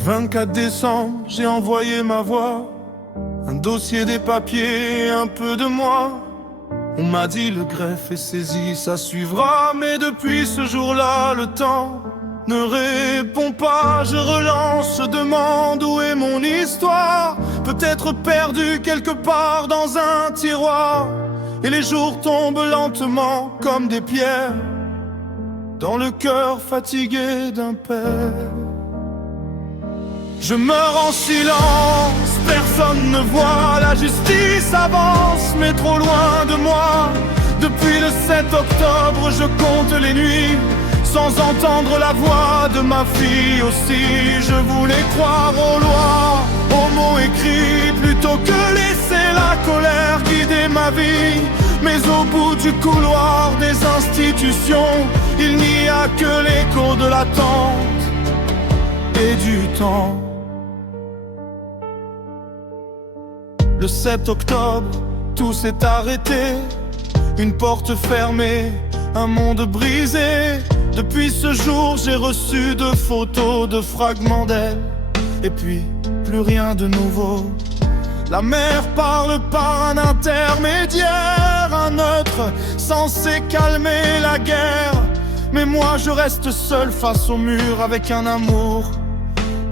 24 décembre, j'ai envoyé ma voix, un dossier, des papiers, un peu de moi. On m'a dit le greffe est saisi, ça suivra. Mais depuis ce jour-là, le temps ne répond pas. Je relance, je demande où est mon histoire. Peut-être perdue quelque part dans un tiroir. Et les jours tombent lentement comme des pierres dans le cœur fatigué d'un père. Je meurs en silence, personne ne voit. La justice avance, mais trop loin de moi. Depuis le 7 octobre, je compte les nuits sans entendre la voix de ma fille aussi. Je voulais croire aux lois, aux mots écrits, plutôt que laisser la colère guider ma vie. Mais au bout du couloir des institutions, il n'y a que l'écho de l'attente et du temps. Le 7 octobre, tout s'est arrêté. Une porte fermée, un monde brisé. Depuis ce jour, j'ai reçu de photos, de fragments d'elle. Et puis, plus rien de nouveau. La mer parle par un intermédiaire, un neutre censé calmer la guerre. Mais moi je reste seul face au mur avec un amour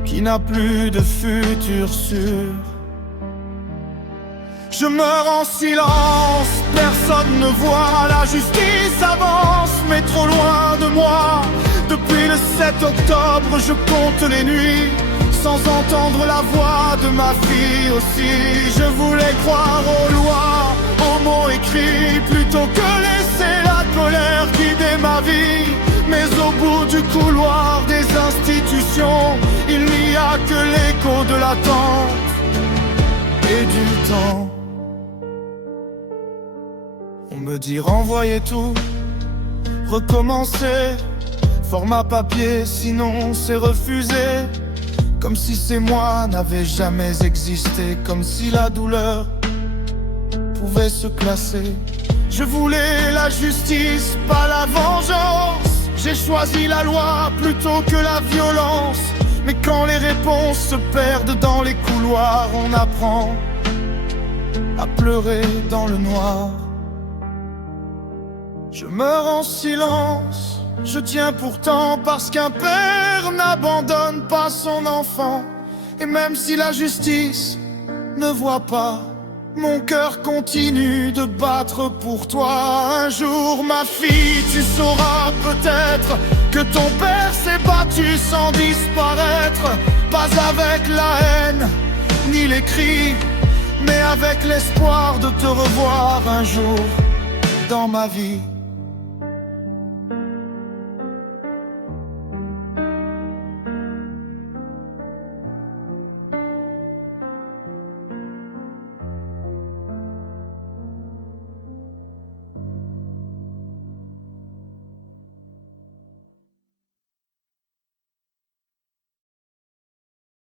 qui n'a plus de futur sûr. Je meurs en silence, personne ne voit. La justice avance, mais trop loin de moi. Depuis le 7 octobre, je compte les nuits sans entendre la voix de ma fille aussi. Je voulais croire aux lois, aux mots écrits, plutôt que laisser la colère guider ma vie. Mais au bout du couloir des institutions, il n'y a que l'écho de l'attente et du temps. On me dit renvoyer tout, recommencer, format papier, sinon c'est refusé. Comme si ces mois n'avaient jamais existé, comme si la douleur pouvait se classer. Je voulais la justice, pas la vengeance. J'ai choisi la loi plutôt que la violence. Mais quand les réponses se perdent dans les couloirs, on apprend à pleurer dans le noir. Je meurs en silence, je tiens pourtant parce qu'un père n'abandonne pas son enfant. Et même si la justice ne voit pas, mon cœur continue de battre pour toi. Un jour ma fille, tu sauras peut-être que ton père s'est battu sans disparaître. Pas avec la haine, ni les cris, mais avec l'espoir de te revoir un jour dans ma vie.